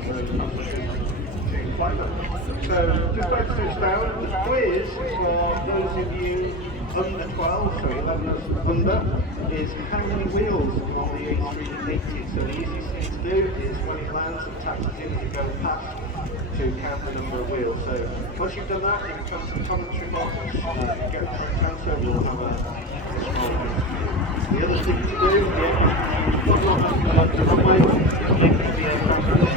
So just about to touch down, the quiz for those of you under 12, so 11 and under, is how many wheels on the A380. So the easiest thing to do is when it lands and taxis in as you go past to count the number of wheels. So once you've done that, you can come to the commentary box, get the correct answer, we'll have a small prize for you. The other thing to do, yeah, put on the runway, link to the aircraft and the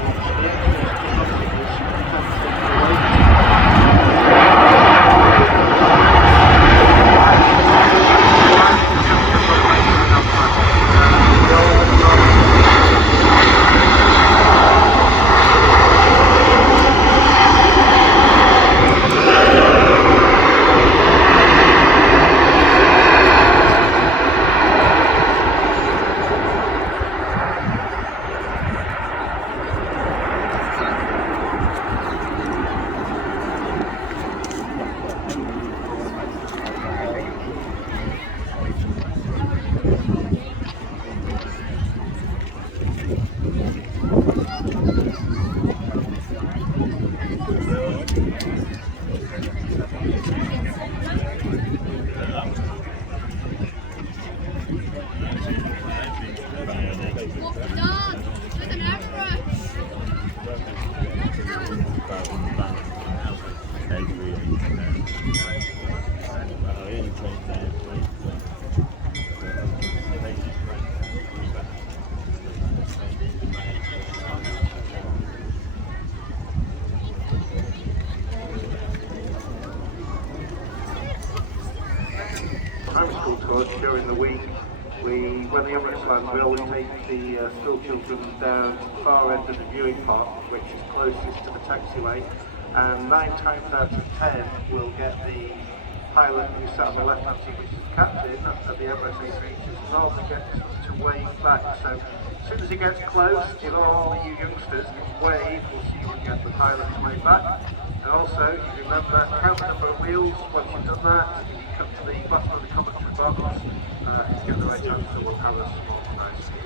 primary school tours during the week. When the Emirates lands, we always take the school children down to the far end of the viewing pod, which is closest to the taxiway, and 9 times out of 10 we'll get the pilot who sat on the left hand seat, which is the captain of the Airbus A380, normally gets to wave back. So as soon as he gets close, if all of you youngsters can wave, we'll see you get the pilot to wave back. And also, you remember, count the number of wheels. Once you've done that, if you come to the bottom of the commentary box, if you get the right answer, we'll have a small prize for you.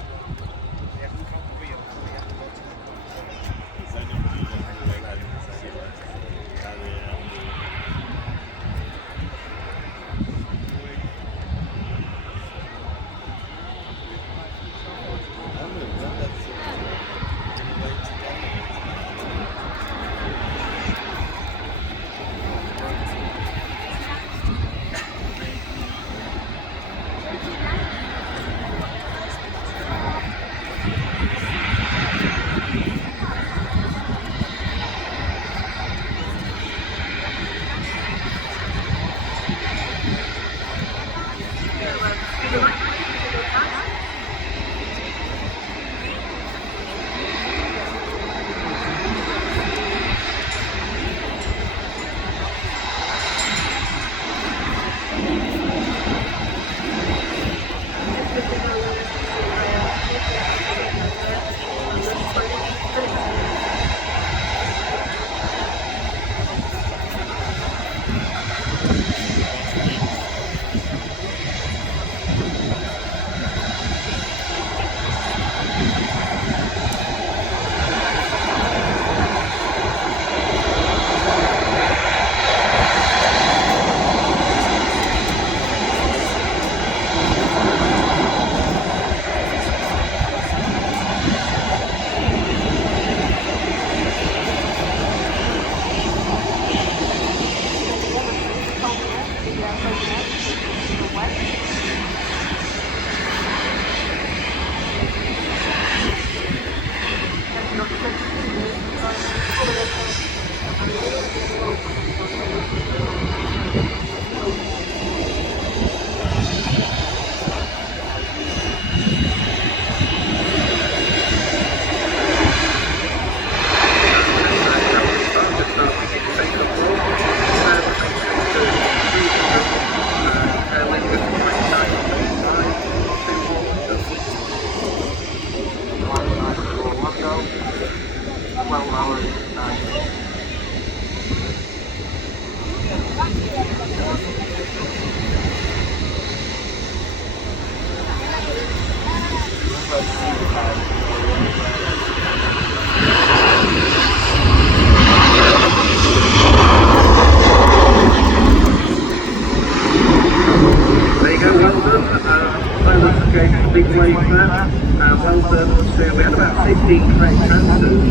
transfers.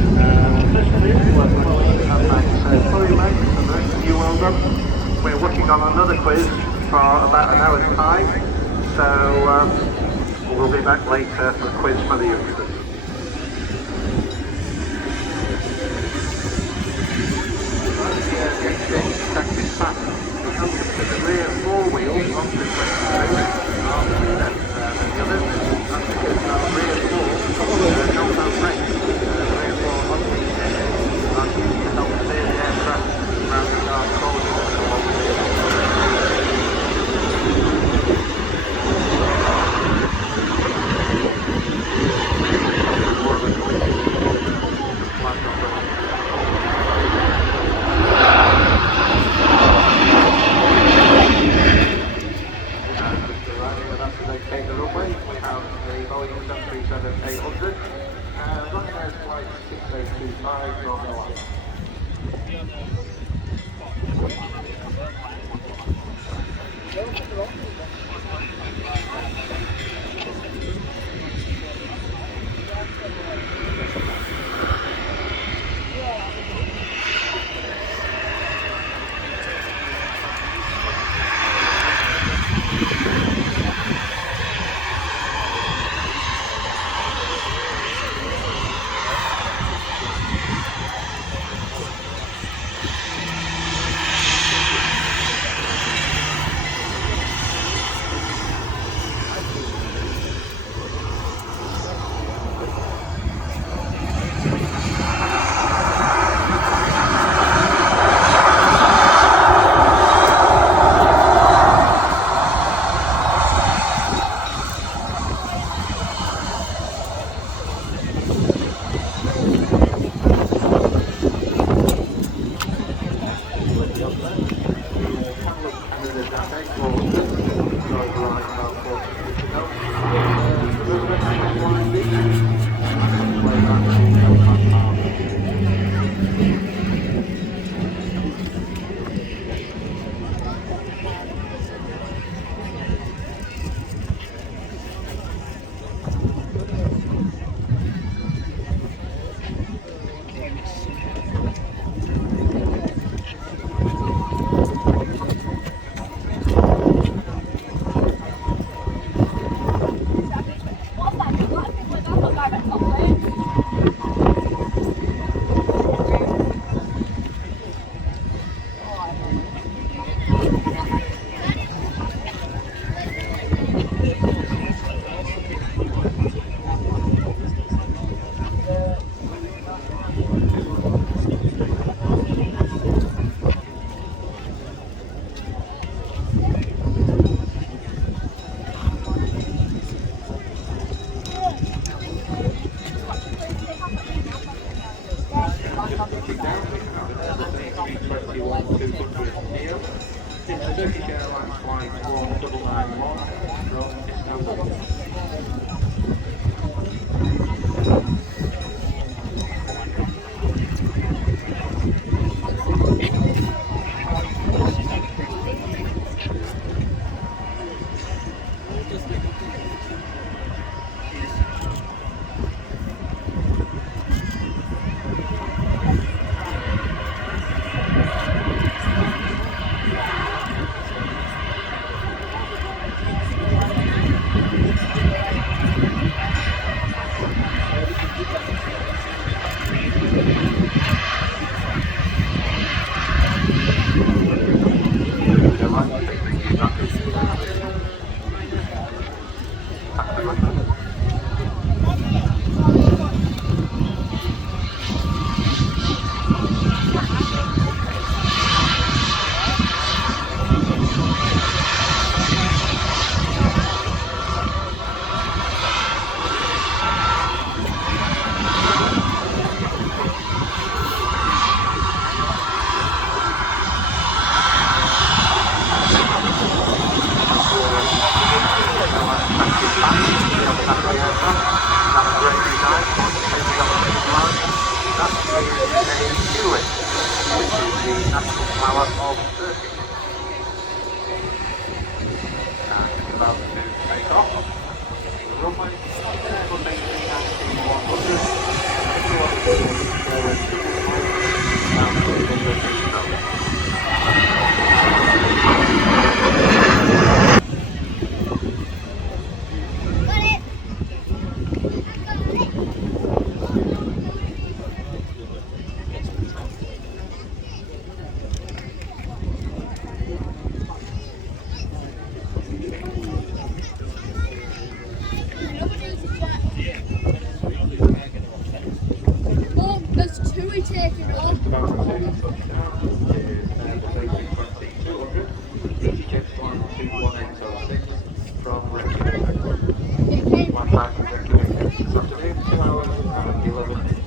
First two were Chloe and Max. So Chloe and Max, and the rest of you, well done. We're working on another quiz for about an hour's time. So we'll be back later for a quiz for the youngsters. The exchange practice pattern. The youngsters with the rear four wheels on the 22 are sooner than the others. That's because our rear four don't have brakes. The rear four on the are used to help steer the aircraft around the dark corners along the take the runway. We have the Boeing 737-800 and running out flight 6025 Bravo Alpha. Turkish Airlines flight 1991 from Istanbul. Just about to touchdown is Airbus A380 200, EasyJet 121806 from Reykjavik. My time from Reykjavik this afternoon, 2 hours and 11 minutes.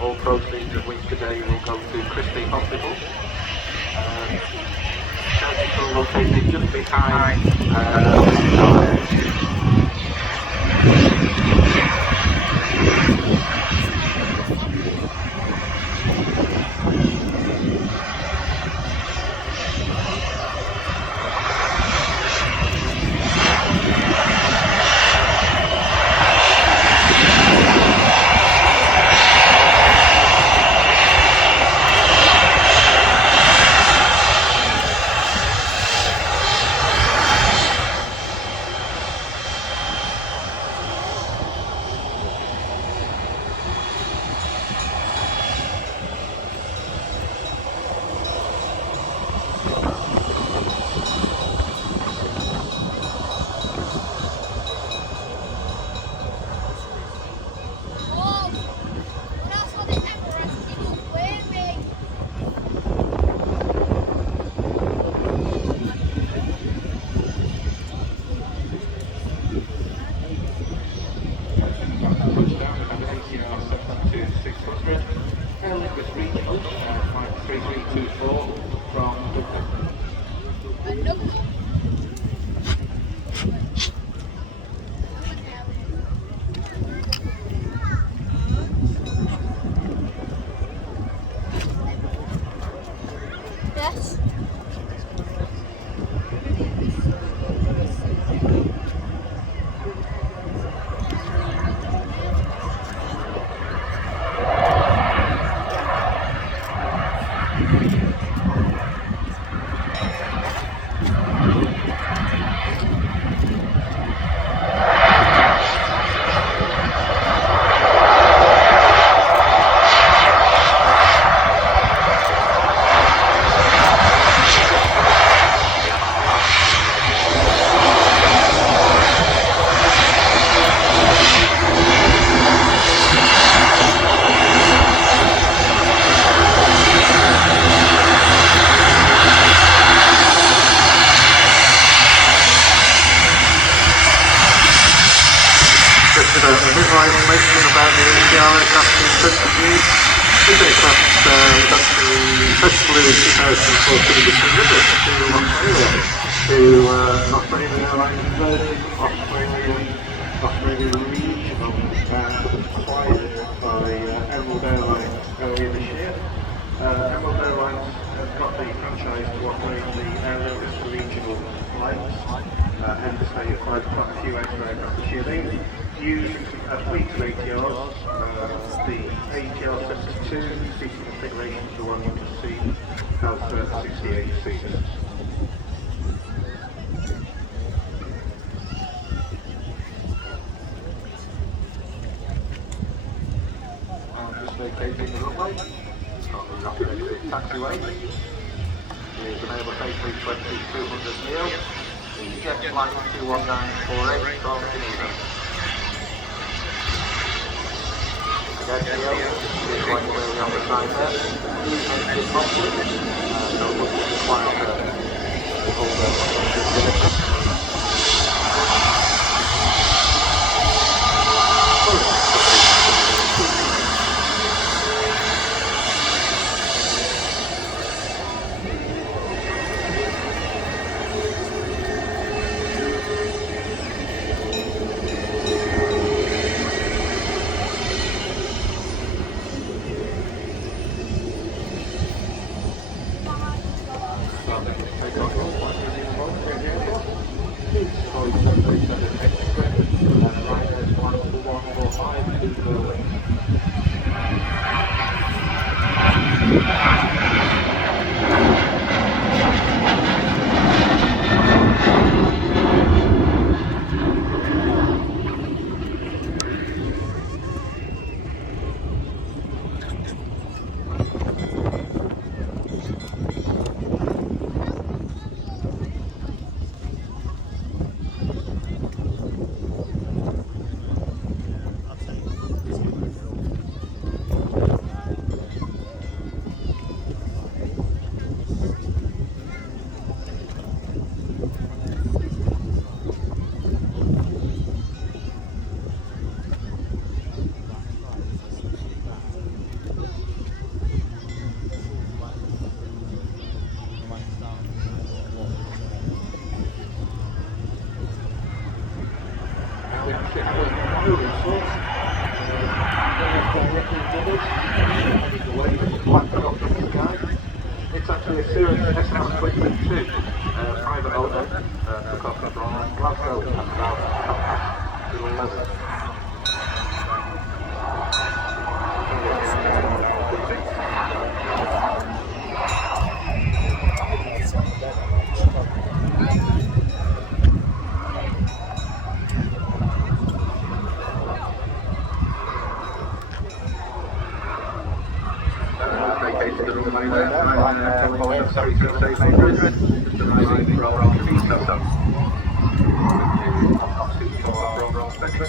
All proceeds of which today will go to Christie Hospital. Surgical located just behind Airbus Regional 53324 from Dublin. Yes. A bit more information about the ATR aircraft in front of you. This aircraft was actually first flew in 2014 December to Australia, to Australian Airlines version Australian Regional, and was acquired by Emerald Airlines earlier this year. Emerald Airlines has got the franchise to operate the Airbus Regional flights, hence they acquired quite a few extra aircraft this year. They use a fleet of ATRs. The ATR 72 seating configuration is the one you can see has 68 seats. Just vacating the runway, on the rapid exit taxiway. Here's an Airbus A380 200 neo, EasyJet flight 21948 from Geneva. Again, neo, is quite clearly on the side there. These engine boxes, don't look to require the whole Take off, just arriving from Treason. Not too far from Spectre.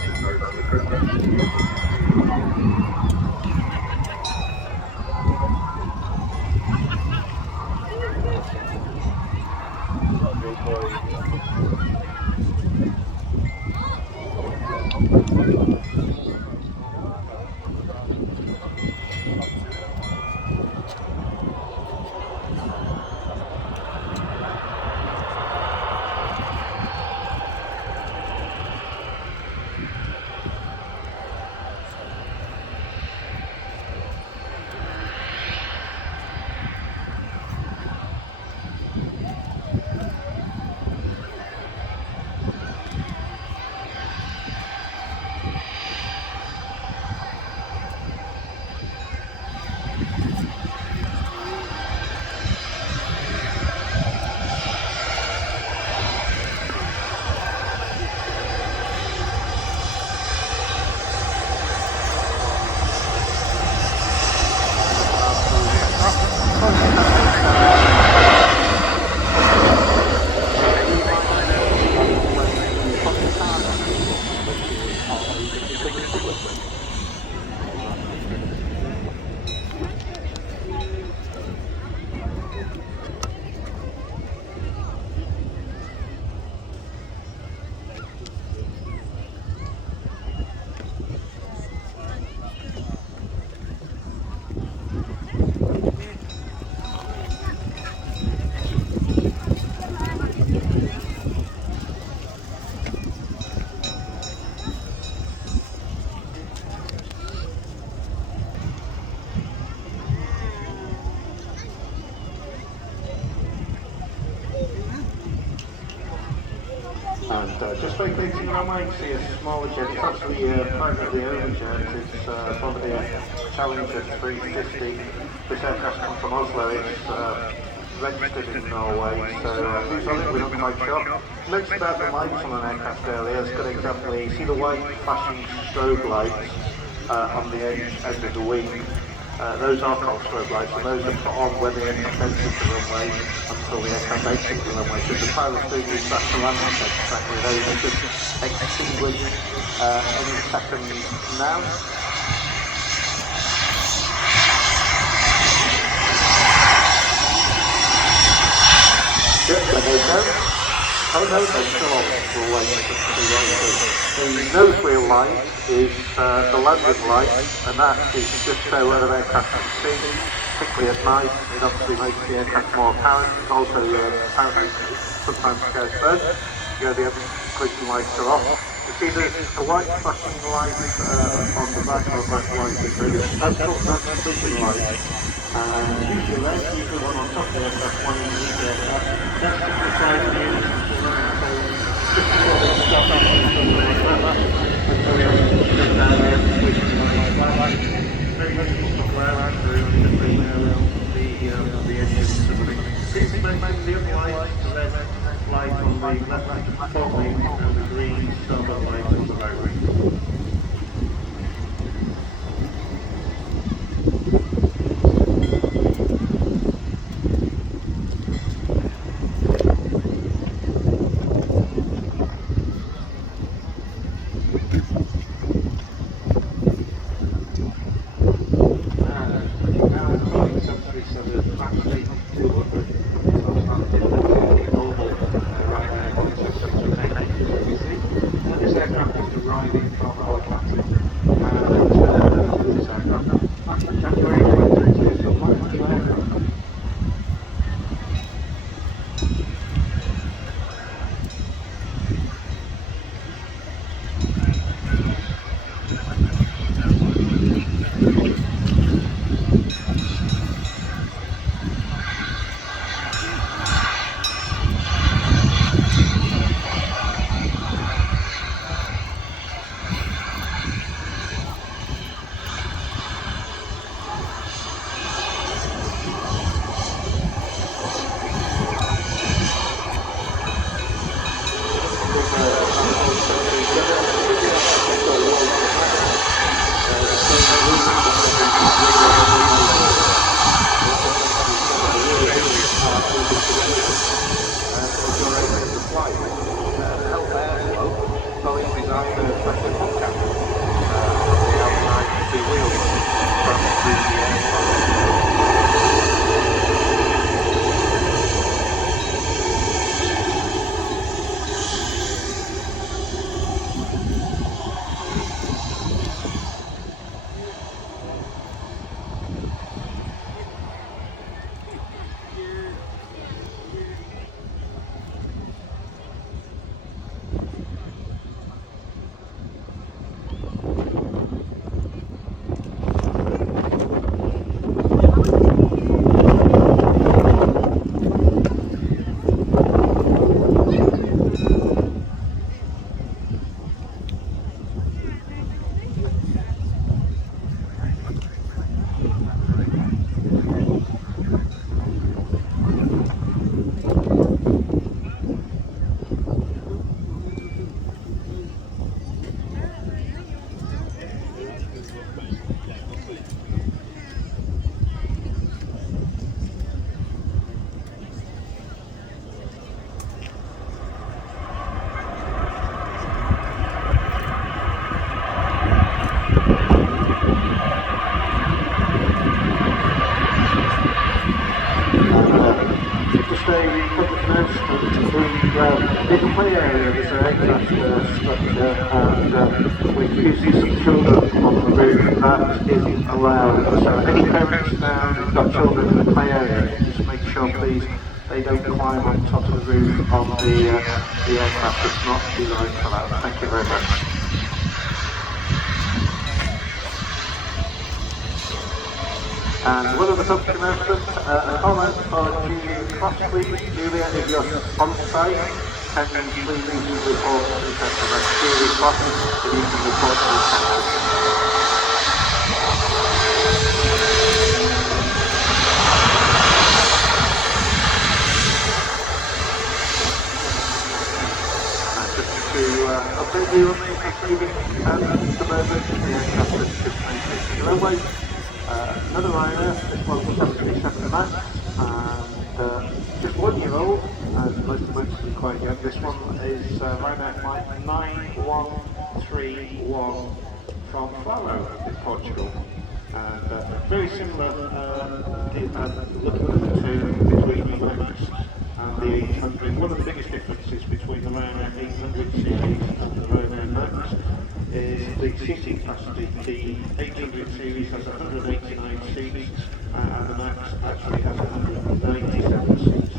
And just vacating the runway, you see a smaller jet. It's actually privately owned jet. It's probably a Challenger 350. This aircraft comes from Oslo. It's registered in Norway, so who's on it, we're not quite sure. Notice about the lights on an aircraft earlier. It's a good example here. You see the white flashing strobe lights on the edge of the wing. Those are called strobe lights, and those are put on when the aircraft enters the runway until the aircraft exits the runway. So the pilot's doing his back to landing exactly those are just extinguished any second now. Yep, there they go. Oh no, they're still on the way. The nose wheel light is the landing light, and that is just so other aircraft can see, particularly at night. It obviously makes the aircraft more apparent. It also apparently sometimes goes first. The other blinking lights are off. You see there's a white flashing light on the back of that light. That's called that blinking light. Usually red, usually one on top of the aircraft, one in the aircraft. That's just the size of the engine. Just before they stop up and something like that. Until we have to shut down the switch to the light. Very much stop around through the engine. This makes the other light, the red light on the left forwarding and the green starboard light on the right wing. This aircraft is arriving from in the play area there's an aircraft structure, and we do see some children on the roof. That isn't allowed. So any parents now who've got children in the play area, just make sure please they don't climb on top of the roof of the aircraft. It's not designed for that. Thank you very much. And one of the subject announcements, a comment for Julie Cross, please. Julia, if you're on site, can you please report to the customer? Julie Cross, if you can report to the customer. Just to update you on the moving at the moment, the aircraft is just maintaining the runway. Another liner, this one's a 737 MAX, and just 1 year old, and most of them are quite young. This one is Ryanair flight 9131 from Faro in Portugal. And very similar looking at the two between the MAX and the 800. One of the biggest differences between the Ryanair 800 series and the Ryanair MAX is the seating capacity. The 800 series has 189 seats, and the MAX actually has 197 seats.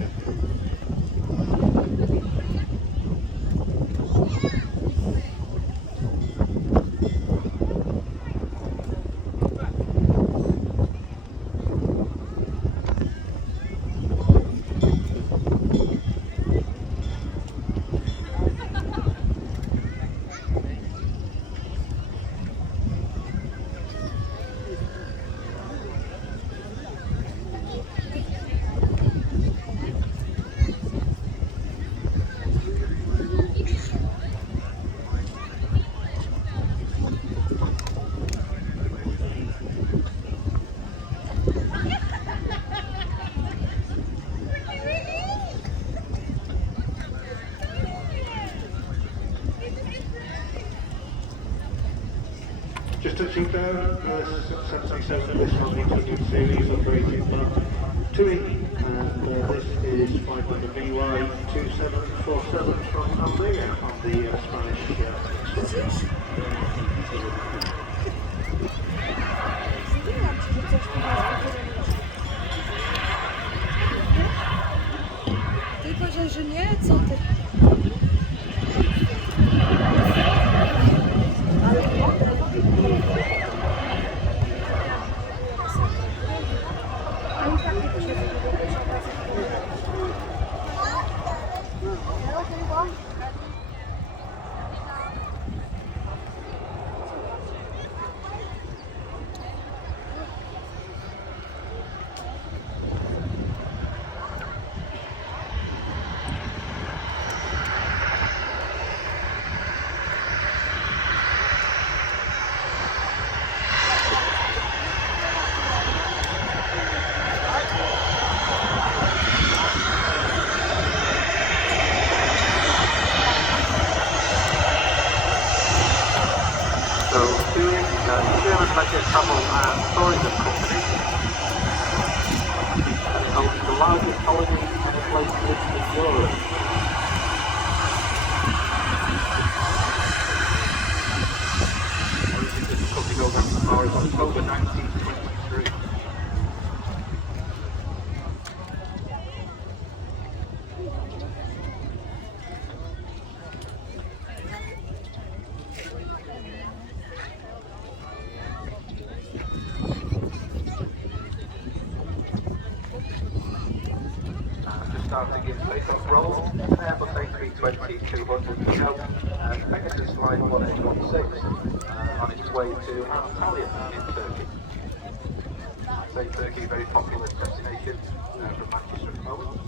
Just touching down, the 737, this one the 800 series operated by TUI, and this is flight number VY2747 from Almeria on the Spanish Tylko, że nie, co ty? Travel and Tourism Company, owns the largest holiday place in Europe. This company goes back as far as October 1923. Starting in takeoff roll, Airbus A380 200 Pegasus flight 1816 on its way to Antalya in Turkey. Say Turkey, very popular destination from Manchester at the moment.